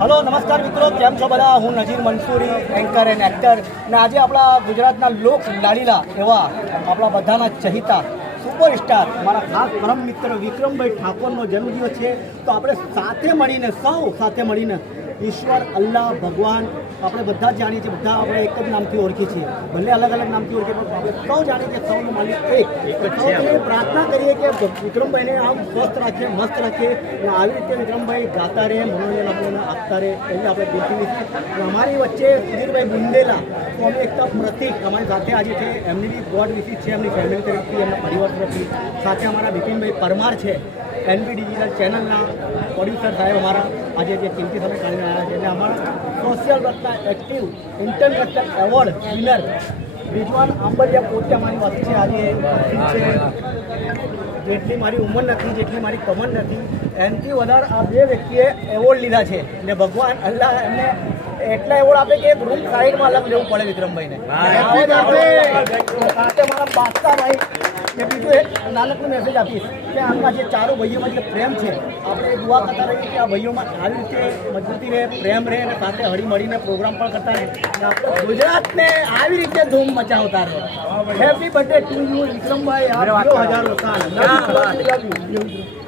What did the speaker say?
Hello નમસ્કાર મિત્રો, કેમ છો બધા? હું Nazir Mansuri, anchor and actor. ને આજે આપણા ગુજરાતના લોક લાડીલા એવા આપણા બધાના ચહિતા સુપરસ્ટાર મારા ખાસ પરમ મિત્ર વિક્રમભાઈ ઠાકોરનો જન્મદિવસ છે. તો આપણે સાથે મળીને સૌ સાથે મળીને ઈશ્વર, અલ્લાહ, ભગવાન આપણે બધા જ જાણીએ છીએ. બધા આપણે એક જ નામથી ઓળખીએ છીએ, ભલે અલગ અલગ નામથી ઓળખીએ પણ આપણે સૌ જાણીએ છીએ સૌનું માલિક એક. સૌથી પ્રાર્થના કરીએ કે વિક્રમભાઈને આમ સ્વસ્થ રાખે, મસ્ત રાખે અને આવી રીતે વિક્રમભાઈ ગાતા રહે, મનોરંજન આપણને આપતા રહે એટલે આપણે દિલથી. અમારી વચ્ચે સુધીરભાઈ બુંદેલા, તો અમે એક પ્રતિક અમારી સાથે આજે છે. એમની બી ગોડ વિશિસ છે, એમની ફેમિલી તરફથી, એમના પરિવાર તરફથી. સાથે અમારા બિપિનભાઈ પરમાર છે, એનબી ડિજિટલ ચેનલના પ્રોડ્યુસર સાહેબ અમારા આજે જે કિંમતી સમય કાઢીને આવ્યા છે. એટલે અમારા સોશિયલ વર્કના active international award winner Rizwan Ambaliya પોતે અમારી વાત છે આજે છે. જેટલી મારી ઉંમર નથી, જેટલી મારી કમર નથી, એનાથી વધારે આ બે વ્યક્તિએ એવોર્ડ લીધા છે. ને ભગવાન અલ્લાહ એમને એટલા એવોર્ડ આપે કે એક રૂમ સાઈડમાં અલગ લેવું પડે વિક્રમભાઈને. સાથે મારા બાદશાહભાઈ કે બીજું એક નાનકડું મેસેજ આપીશ કે આમના જે ચારો ભાઈઓમાં જે પ્રેમ છે, આપણે દુઆ કરતા રહીએ કે આ ભાઈઓમાં આવી રીતે મજબૂતી રહે, પ્રેમ રહે અને સાથે હળી મળીને પ્રોગ્રામ પણ કરતા રહે અને આપણે ગુજરાતને આવી રીતે ધૂમ મચાવતા રહે. હેપી બર્થડે ટુ યુ વિક્રમભાઈ. 1000 સાલ.